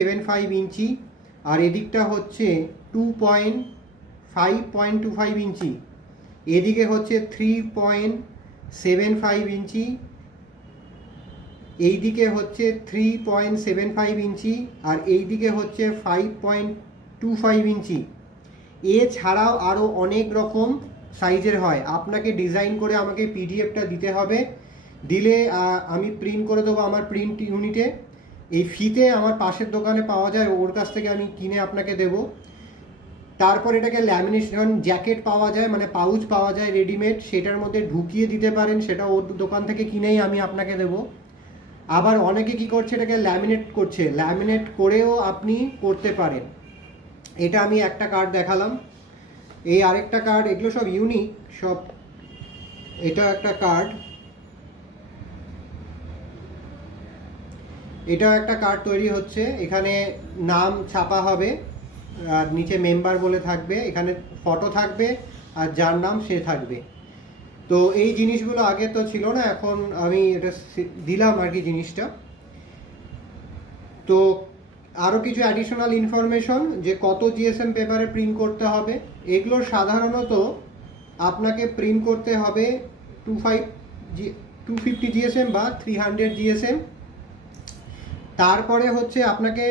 75 ইঞ্চি, আর এদিকটা হচ্ছে 5.25 ইঞ্চি, এদিকে হচ্ছে 3.75 ইঞ্চি, এইদিকে হচ্ছে 3.75 ইঞ্চি, আর এইদিকে হচ্ছে 5.25 ইঞ্চি। এছাড়াও আরও অনেক রকম সাইজের হয়। আপনাকে ডিজাইন করে আমাকে পিডিএফটা দিতে হবে, দিলে আমি প্রিন্ট করে দেবো আমার প্রিন্ট ইউনিটে। এই ফিতে আমার পাশের দোকানে পাওয়া যায়, ওর কাছ থেকে আমি কিনে আপনাকে দেব। তারপর এটাকে ল্যামিনেশন জ্যাকেট পাওয়া যায়, মানে পাউচ পাওয়া যায় রেডিমেড, সেটার মধ্যে ঢুকিয়ে দিতে পারেন, সেটা ওর দোকান থেকে কিনেই আমি আপনাকে দেব। আবার অনেকে কি করছে, এটাকে ল্যামিনেট করছে, ল্যামিনেট করেও আপনি করতে পারেন। এটা আমি একটা কার্ড দেখালাম, এই আরেকটা কার্ড, এগুলো সব ইউনিক সব। এটা একটা কার্ড, এটা একটা কার্ড তৈরি হচ্ছে, এখানে নাম ছাপা হবে আর নিচে মেম্বার বলে থাকবে, এখানে ফটো থাকবে আর যার নাম সে থাকবে। তো এই জিনিসগুলো আগে তো ছিল না, এখন আমি এটা দিলাম আর কি জিনিসটা। তো আরও কিছু অ্যাডিশনাল ইনফরমেশন, যে কত জিএসএম পেপারে প্রিন্ট করতে হবে, এগুলো সাধারণত আপনাকে প্রিন্ট করতে হবে 250 জিএসএম বা 300 জিএসএম। তারপরে হচ্ছে আপনাকে